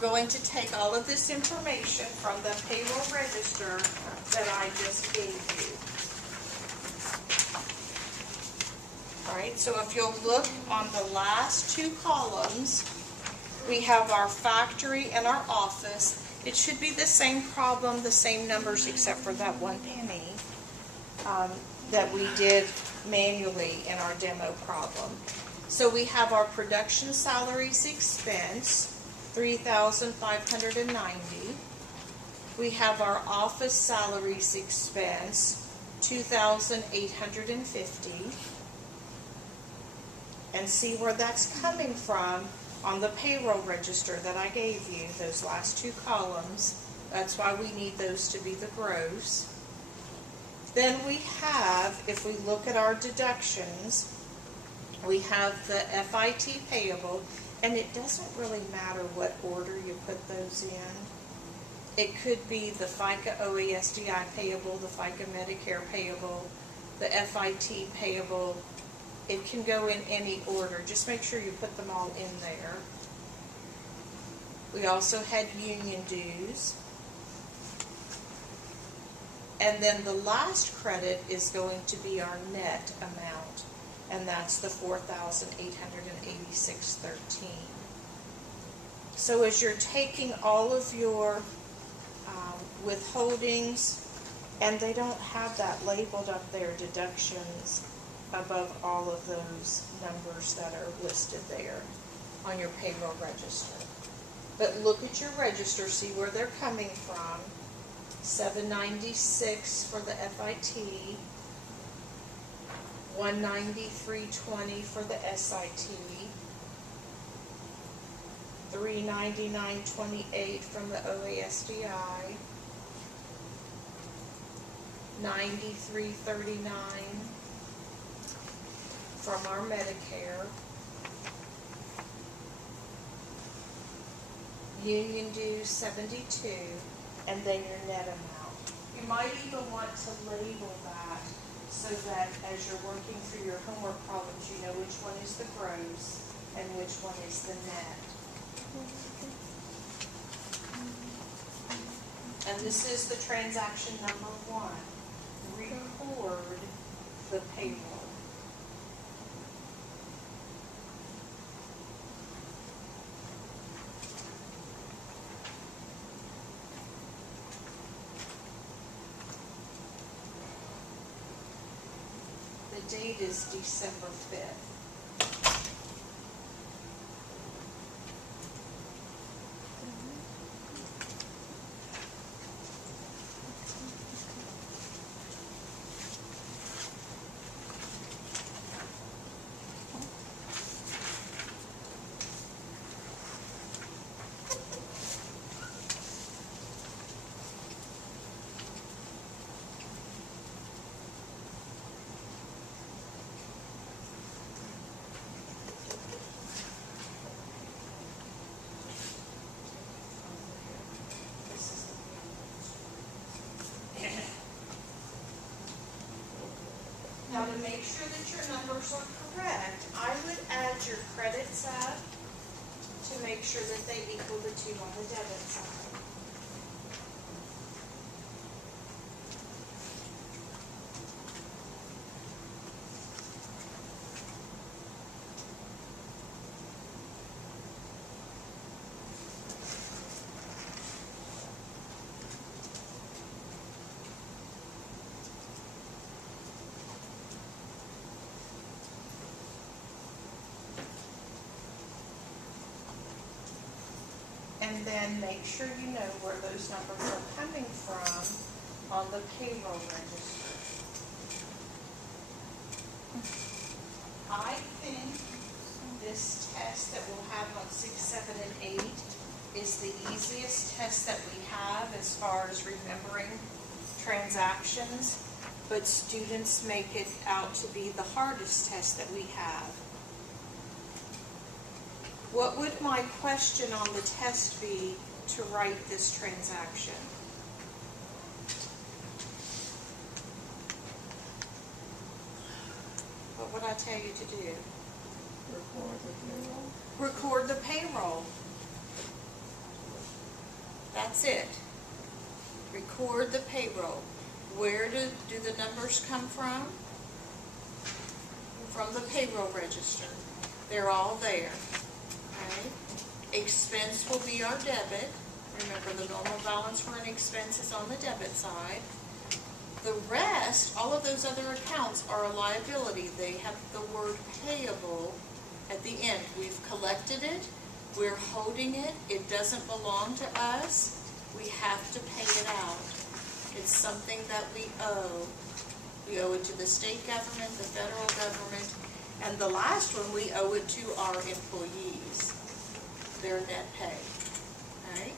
going to take all of this information from the payroll register that I just gave you. All right, so if you'll look on the last two columns, we have our factory and our office. It should be the same problem, the same numbers, except for that 1 penny that we did manually in our demo problem. So we have our production salaries expense, $3,590. We have our office salaries expense, $2,850. And see where that's coming from on the payroll register that I gave you, those last two columns. That's why we need those to be the gross. Then we have, if we look at our deductions, we have the FIT payable, and it doesn't really matter what order you put those in. It could be the FICA OASDI payable, the FICA Medicare payable, the FIT payable. It can go in any order. Just make sure you put them all in there. We also had union dues. And then the last credit is going to be our net amount, and that's the $4,886.13. So as you're taking all of your withholdings, and they don't have that labeled up there, deductions, above all of those numbers that are listed there on your payroll register. But look at your register, see where they're coming from. $796 for the FIT, $193.20 for the SIT, $399.28 from the OASDI, $93.39 from our Medicare, union dues $72, and then your net amount. You might even want to label that so that as you're working through your homework problems, you know which one is the gross and which one is the net. And this is the transaction number 1. Record the payroll. The date is December 5th. Now, to make sure that your numbers are correct, I would add your credits up to make sure that they equal the 2 on the debit side. And then make sure you know where those numbers are coming from on the payroll register. I think this test that we'll have on 6, 7, and 8 is the easiest test that we have as far as remembering transactions, but students make it out to be the hardest test that we have. What would my question on the test be to write this transaction? What would I tell you to do? Record the payroll. Record the payroll. That's it. Record the payroll. Where do the numbers come from? From the payroll register. They're all there. Okay? Expense will be our debit. Remember, the normal balance for an expense is on the debit side. The rest, all of those other accounts, are a liability. They have the word payable at the end. We've collected it. We're holding it. It doesn't belong to us. We have to pay it out. It's something that we owe. We owe it to the state government, the federal government, and the last one, we owe it to our employees, their net pay. All right?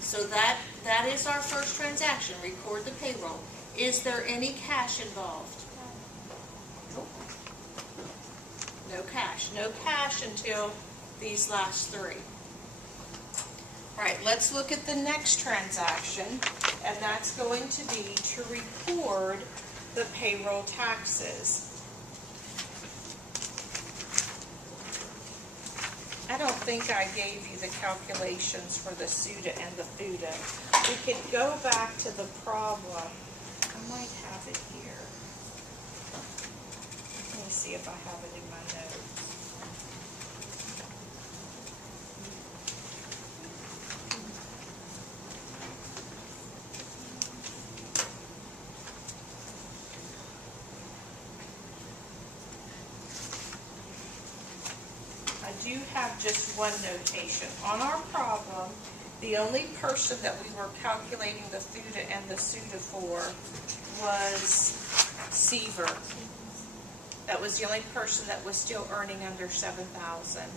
So that is our first transaction. Record the payroll. Is there any cash involved? Nope. No cash. No cash until these last three. All right, let's look at the next transaction, and that's going to be to record the payroll taxes. I don't think I gave you the calculations for the SUDA and the FUDA. We could go back to the problem. I might have it here. Let me see if I have it in my notes. I do have just one notation. On our problem, the only person that we were calculating the FUDA and the SUDA for was Seaver. That was the only person that was still earning under $7,000.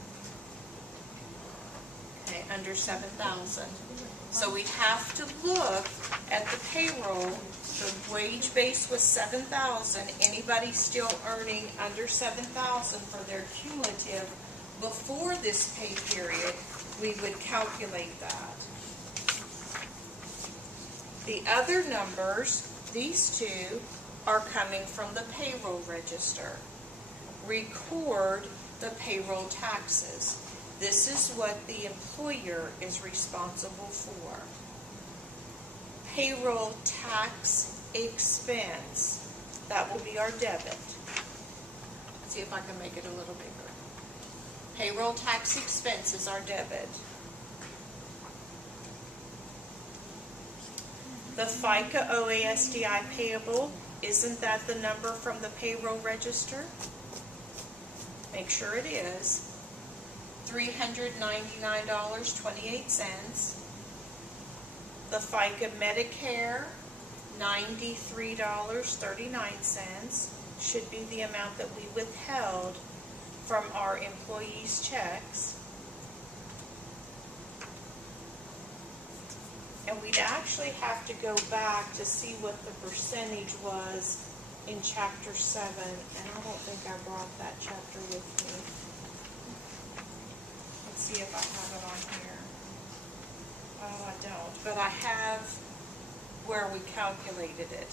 Okay, under $7,000. So we have to look at the payroll. The wage base was $7,000. Anybody still earning under $7,000 for their cumulative before this pay period, we would calculate that. The other numbers, these two, are coming from the payroll register. Record the payroll taxes. This is what the employer is responsible for. Payroll tax expense. That will be our debit. Let's see if I can make it a little bigger. Payroll tax expense is our debit. The FICA OASDI payable, isn't that the number from the payroll register? Make sure it is. $399.28. The FICA Medicare, $93.39, should be the amount that we withheld from our employees' checks. And we'd actually have to go back to see what the percentage was in Chapter 7, and I don't think I brought that chapter with me. Let's see if I have it on here. Oh, I don't, but I have where we calculated it.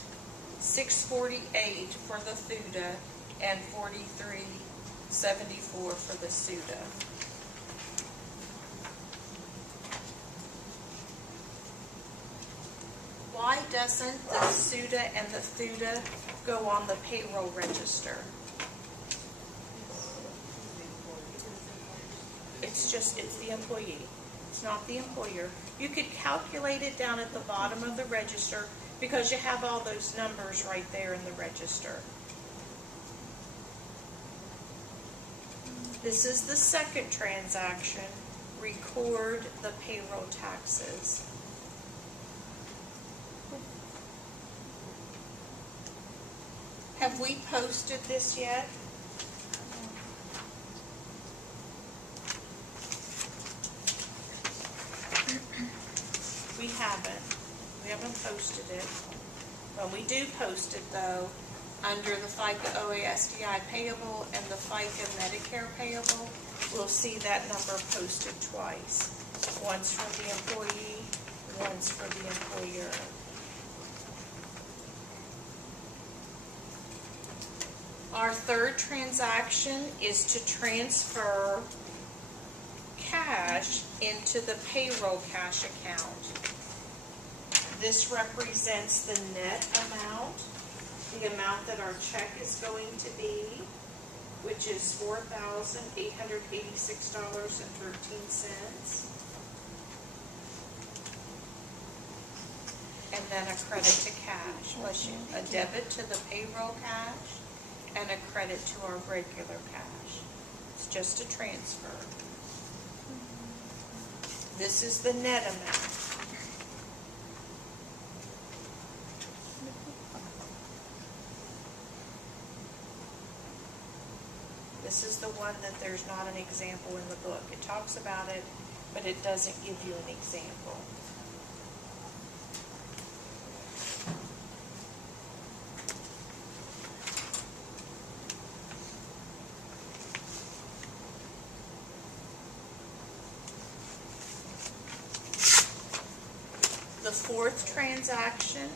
648 for the FUDA and 43.74 for the SUDA. Why doesn't the SUDA and the FUDA go on the payroll register? It's the employee. It's not the employer. You could calculate it down at the bottom of the register because you have all those numbers right there in the register. This is the second transaction. Record the payroll taxes. Have we posted this yet? We haven't. We haven't posted it. When we do post it, though, under the FICA OASDI payable and the FICA Medicare payable, we'll see that number posted twice. Once for the employee, once for the employer. Our third transaction is to transfer cash into the payroll cash account. This represents the net amount, the amount that our check is going to be, which is $4,886.13. And then a credit to cash, bless you, a debit to the payroll cash and a credit to our regular cash. It's just a transfer. This is the net amount. This is the one that there's not an example in the book. It talks about it, but it doesn't give you an example. The fourth transaction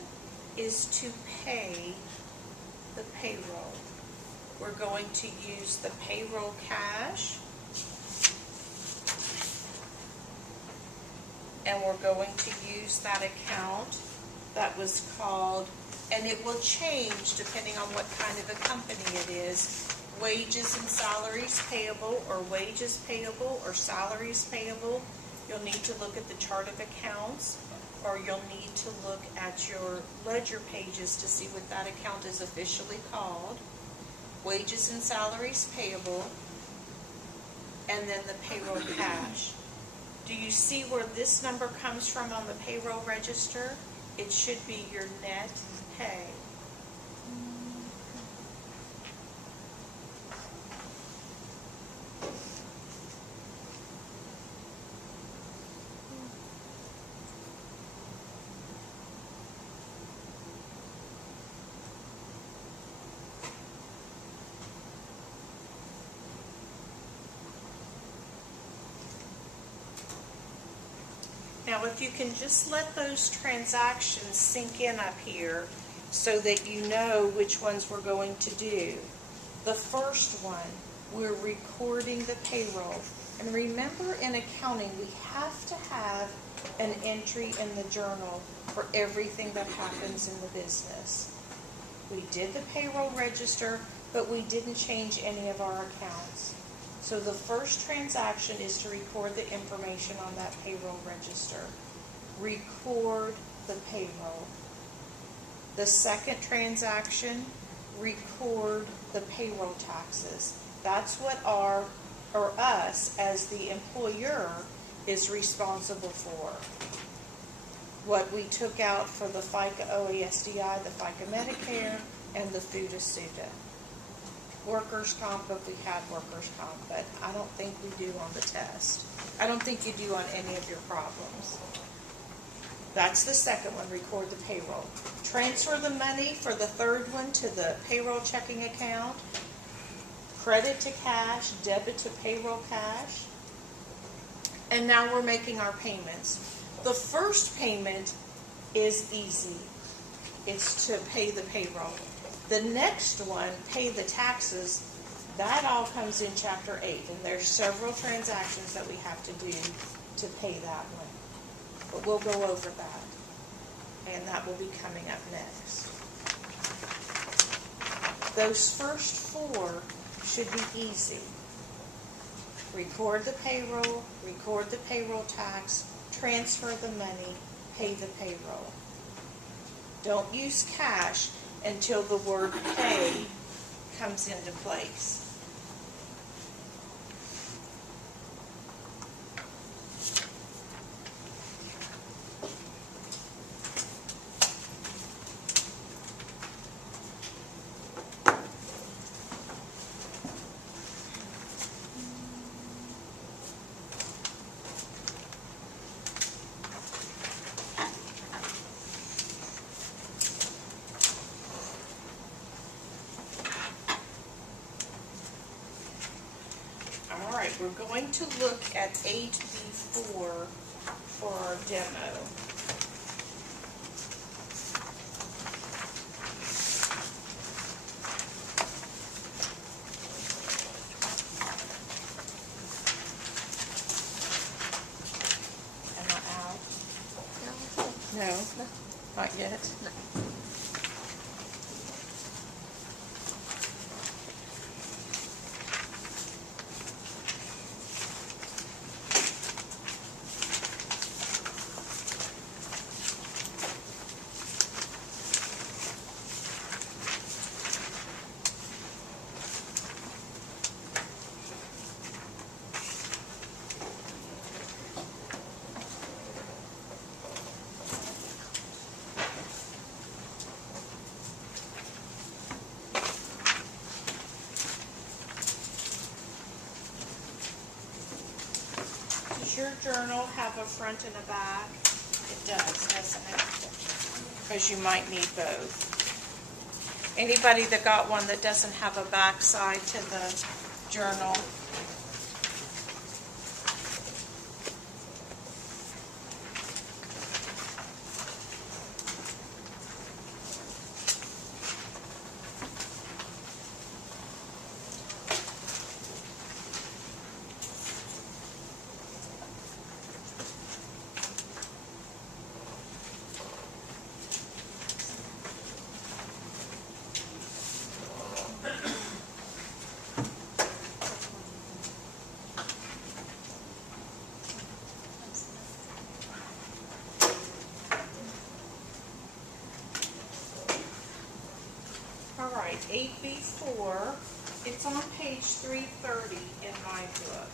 is to pay the payroll. We're going to use the payroll cash, and we're going to use that account that was called, and it will change depending on what kind of a company it is, wages and salaries payable, or wages payable, or salaries payable. You'll need to look at the chart of accounts, or you'll need to look at your ledger pages to see what that account is officially called. Wages and salaries payable, and then the payroll cash. Do you see where this number comes from on the payroll register? It should be your net pay. Now, if you can just let those transactions sink in up here so that you know which ones we're going to do. The first one, we're recording the payroll. And remember, in accounting, we have to have an entry in the journal for everything that happens in the business. We did the payroll register, but we didn't change any of our accounts. So the first transaction is to record the information on that payroll register. Record the payroll. The second transaction, record the payroll taxes. That's what us as the employer is responsible for. What we took out for the FICA OASDI, the FICA Medicare, and the FUTA SUTA. Workers' comp if we had workers' comp, but I don't think we do on the test. I don't think you do on any of your problems. That's the second one, record the payroll. Transfer the money for the third one to the payroll checking account. Credit to cash, debit to payroll cash. And now we're making our payments. The first payment is easy. It's to pay the payroll. The next one, pay the taxes, that all comes in Chapter 8, and there's several transactions that we have to do to pay that one. But we'll go over that, and that will be coming up next. Those first four should be easy. Record the payroll tax, transfer the money, pay the payroll. Don't use cash until the word pay comes into place. We're going to look at 8B4 for our demo. No, not yet. No. Does your journal have a front and a back? It does, doesn't it? Because you might need both. Anybody that got one that doesn't have a back side to the journal? All right, 8B4, it's on page 330 in my book.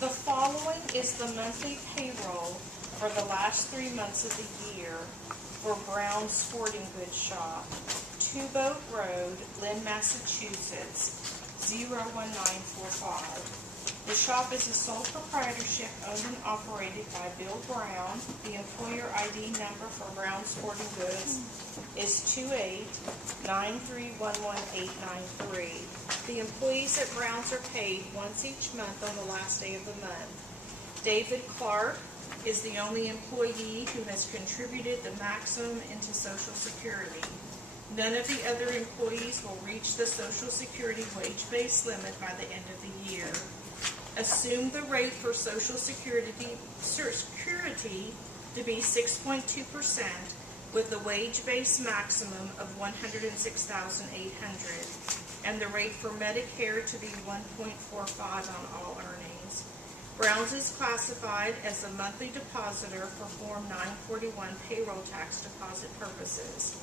The following is the monthly payroll for the last 3 months of the year for Brown Sporting Goods Shop, 2 Boat Road, Lynn, Massachusetts, 01945. The shop is a sole proprietorship owned and operated by Bill Brown. The employer ID number for Brown Sporting Goods is 289311893. The employees at Brown's are paid once each month on the last day of the month. David Clark is the only employee who has contributed the maximum into Social Security. None of the other employees will reach the Social Security wage-based limit by the end of the year. Assume the rate for Social Security to be 6.2% with the wage-based maximum of $106,800 and the rate for Medicare to be 1.45 on all earnings. Brown's is classified as a monthly depositor for Form 941 payroll tax deposit purposes.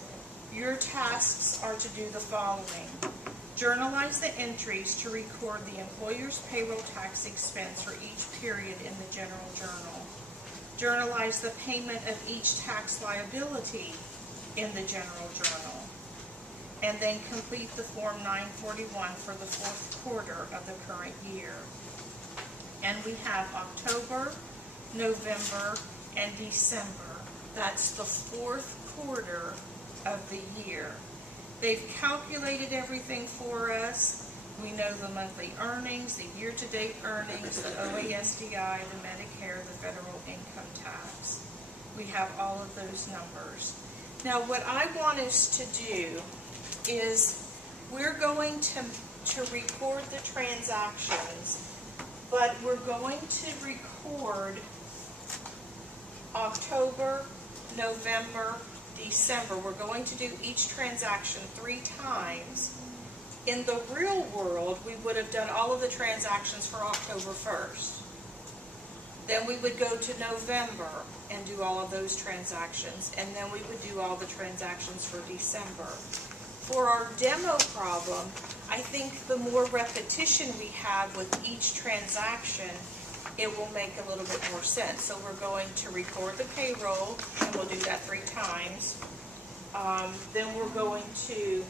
Your tasks are to do the following. Journalize the entries to record the employer's payroll tax expense for each period in the general journal. Journalize the payment of each tax liability in the general journal. And then complete the Form 941 for the 4th quarter of the current year. And we have October, November, and December. That's the 4th quarter of the year. They've calculated everything for us. We know the monthly earnings, the year-to-date earnings, the OASDI, the Medicare, the federal income tax. We have all of those numbers. Now, what I want us to do is we're going to record the transactions, but we're going to record October, November, December. We're going to do each transaction 3 times. In the real world, we would have done all of the transactions for October 1st. Then we would go to November and do all of those transactions, and then we would do all the transactions for December. For our demo problem, I think the more repetition we have with each transaction, it will make a little bit more sense. So we're going to record the payroll, and we'll do that 3 times. Then we're going to,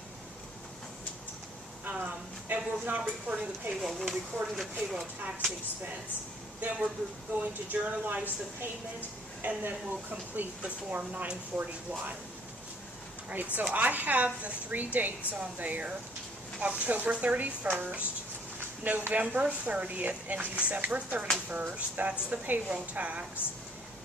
and we're not recording the payroll, we're recording the payroll tax expense. Then we're going to journalize the payment, and then we'll complete the Form 941. All right, so I have the 3 dates on there, October 31st, November 30th, and December 31st. That's the payroll tax.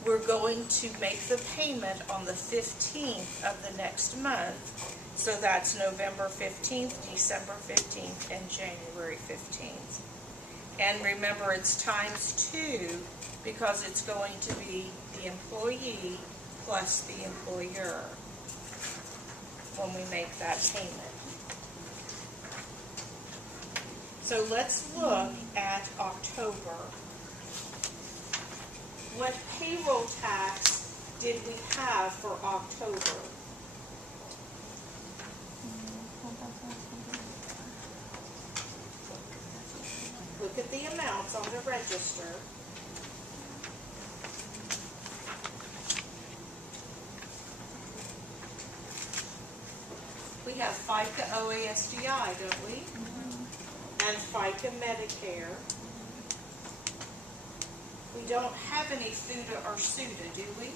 we're going to make the payment on the 15th of the next month. So that's November 15th, December 15th, and January 15th. And remember, it's times 2 because it's going to be the employee plus the employer when we make that payment. So let's look at October. What payroll tax did we have for October? Look at the amounts on the register. We have FICA OASDI, don't we? And FICA Medicare. We don't have any FUTA or SUTA, do we?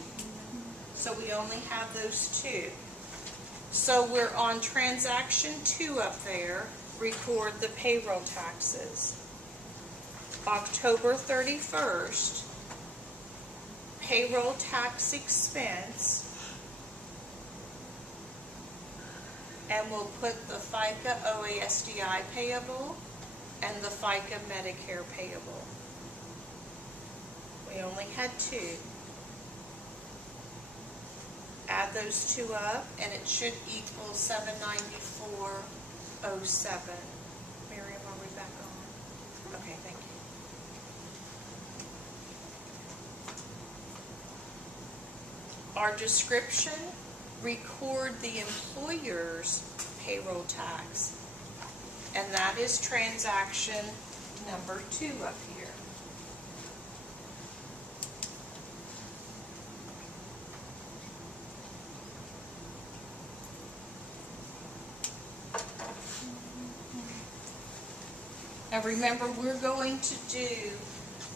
So we only have those 2. So we're on transaction 2 up there, record the payroll taxes. October 31st, payroll tax expense, and we'll put the FICA OASDI payable and the FICA Medicare payable. We only had 2. Add those 2 up, and it should equal $794.07. Miriam, are we back on? Okay, thank you. Our description, record the employer's payroll tax, and that is transaction number 2 up here. Now remember, we're going to do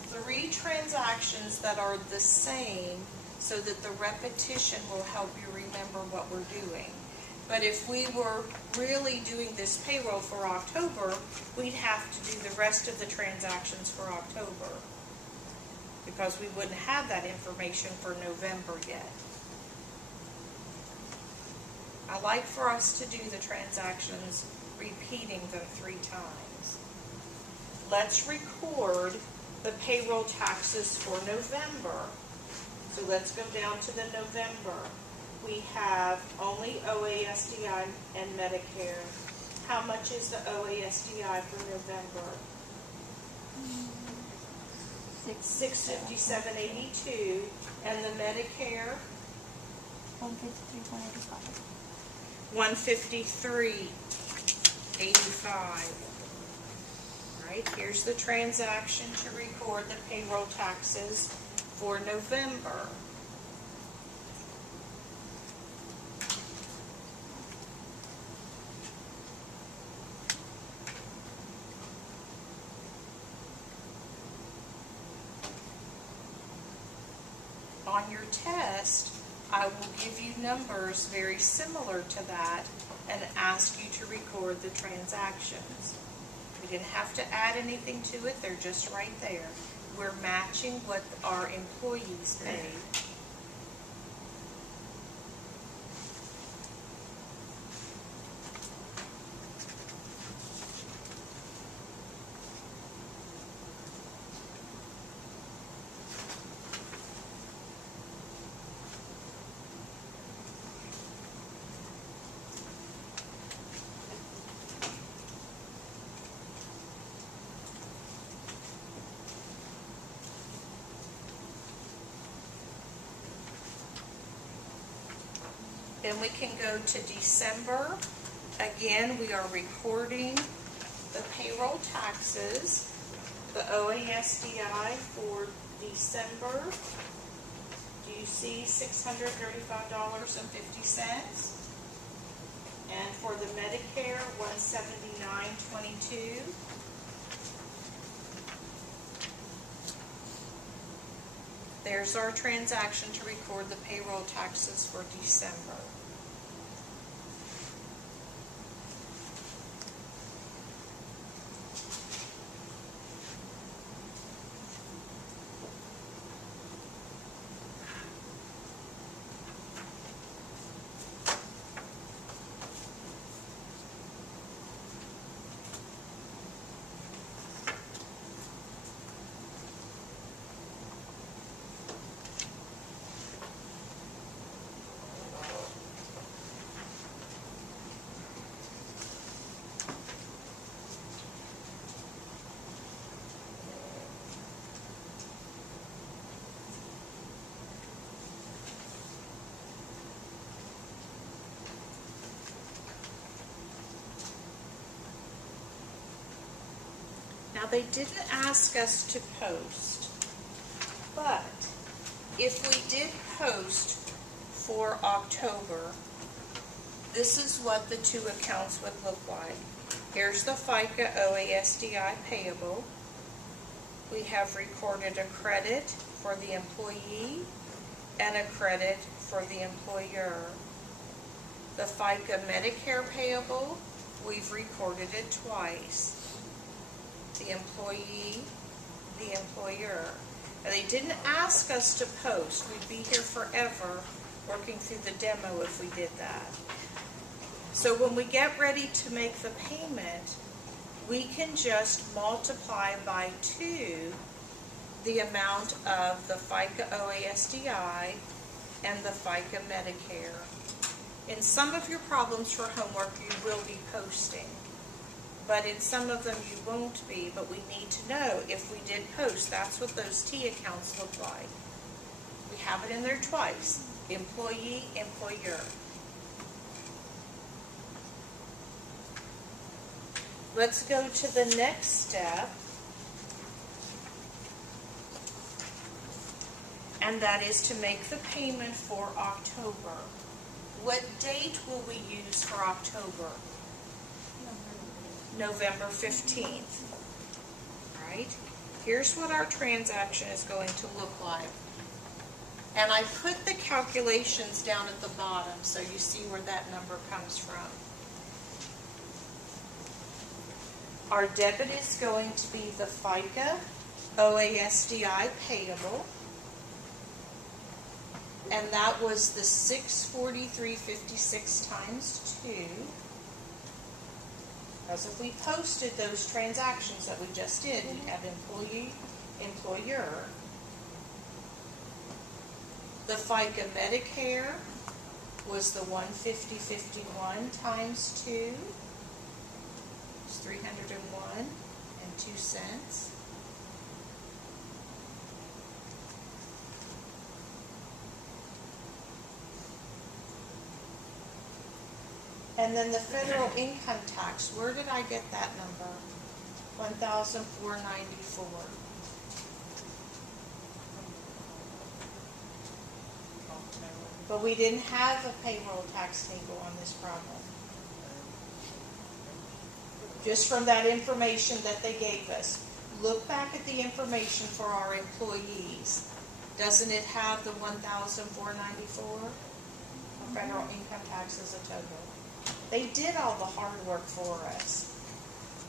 3 transactions that are the same so that the repetition will help you remember what we're doing. But if we were really doing this payroll for October, we'd have to do the rest of the transactions for October because we wouldn't have that information for November yet. I like for us to do the transactions repeating them 3 times. Let's record the payroll taxes for November. So let's go down to the November. We have only OASDI and Medicare. How much is the OASDI for November? $657.82. And the Medicare? $153.85. Right, here's the transaction to record the payroll taxes for November. On your test, I will give you numbers very similar to that and ask you to record the transactions. We didn't have to add anything to it, they're just right there. We're matching what our employees paid. Then we can go to December. Again, we are recording the payroll taxes, the OASDI for December. Do you see $635.50? And for the Medicare, $179.22. There's our transaction to record the payroll taxes for December. Now, they didn't ask us to post, but if we did post for October, this is what the two accounts would look like. Here's the FICA OASDI payable. We have recorded a credit for the employee and a credit for the employer. The FICA Medicare payable, we've recorded it twice. The employee, the employer. And they didn't ask us to post. We'd be here forever working through the demo if we did that. So when we get ready to make the payment, we can just multiply by 2 the amount of the FICA OASDI and the FICA Medicare. In some of your problems for homework, you will be posting, but in some of them you won't be. But we need to know if we did post, that's what those T accounts look like. We have it in there twice: employee, employer. Let's go to the next step, and that is to make the payment for October. What date will we use for October? November 15th. Right? Here's what our transaction is going to look like. And I put the calculations down at the bottom so you see where that number comes from. Our debit is going to be the FICA OASDI payable, and that was the $643.56 times 2. As if we posted those transactions that we just did, we have employee, employer. The FICA Medicare was the $150.51 times 2. It's $301.02. And then the federal income tax, where did I get that number? $1,494. But we didn't have a payroll tax table on this problem. Just from that information that they gave us. Look back at the information for our employees. Doesn't it have the $1,494? Federal income tax as a total. They did all the hard work for us.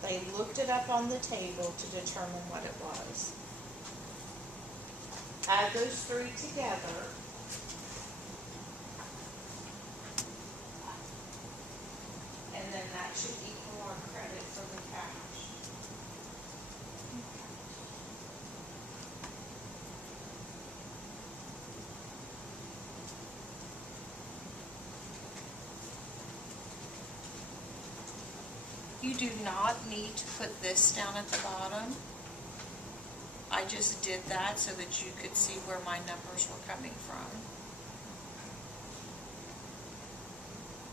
They looked it up on the table to determine what it was. Add those three together. And then that should equal our credit for the cash. You do not need to put this down at the bottom. I just did that so that you could see where my numbers were coming from.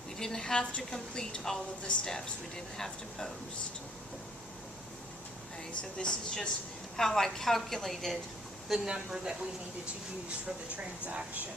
We didn't have to complete all of the steps. We didn't have to post. Okay, so this is just how I calculated the number that we needed to use for the transaction.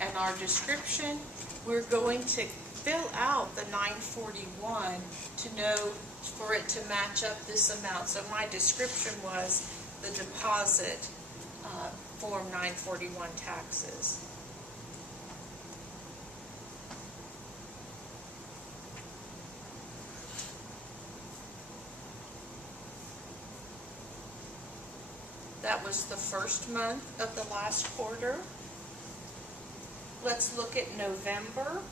And our description, we're going to fill out the 941 to know, for it to match up this amount. So my description was the deposit form 941 taxes. That was the first month of the last quarter. Let's look at November.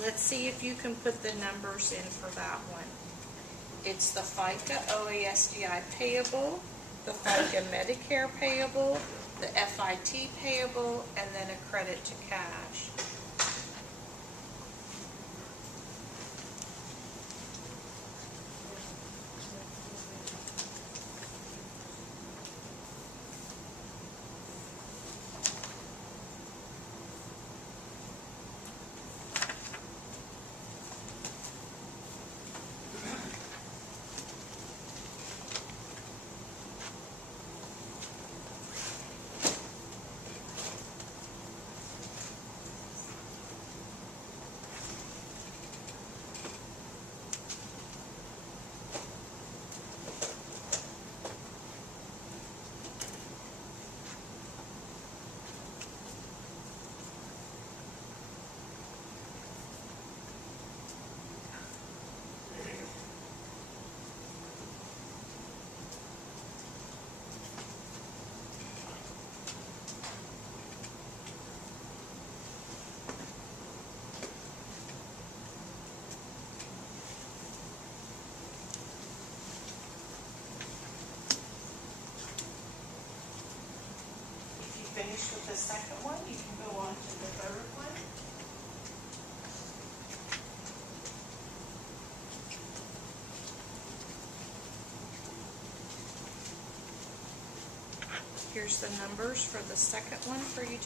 Let's see if you can put the numbers in for that one. It's the FICA OASDI payable, the FICA Medicare payable, the FIT payable, and then a credit to cash. Finish with the second one, you can go on to the third one. Here's the numbers for the second one for you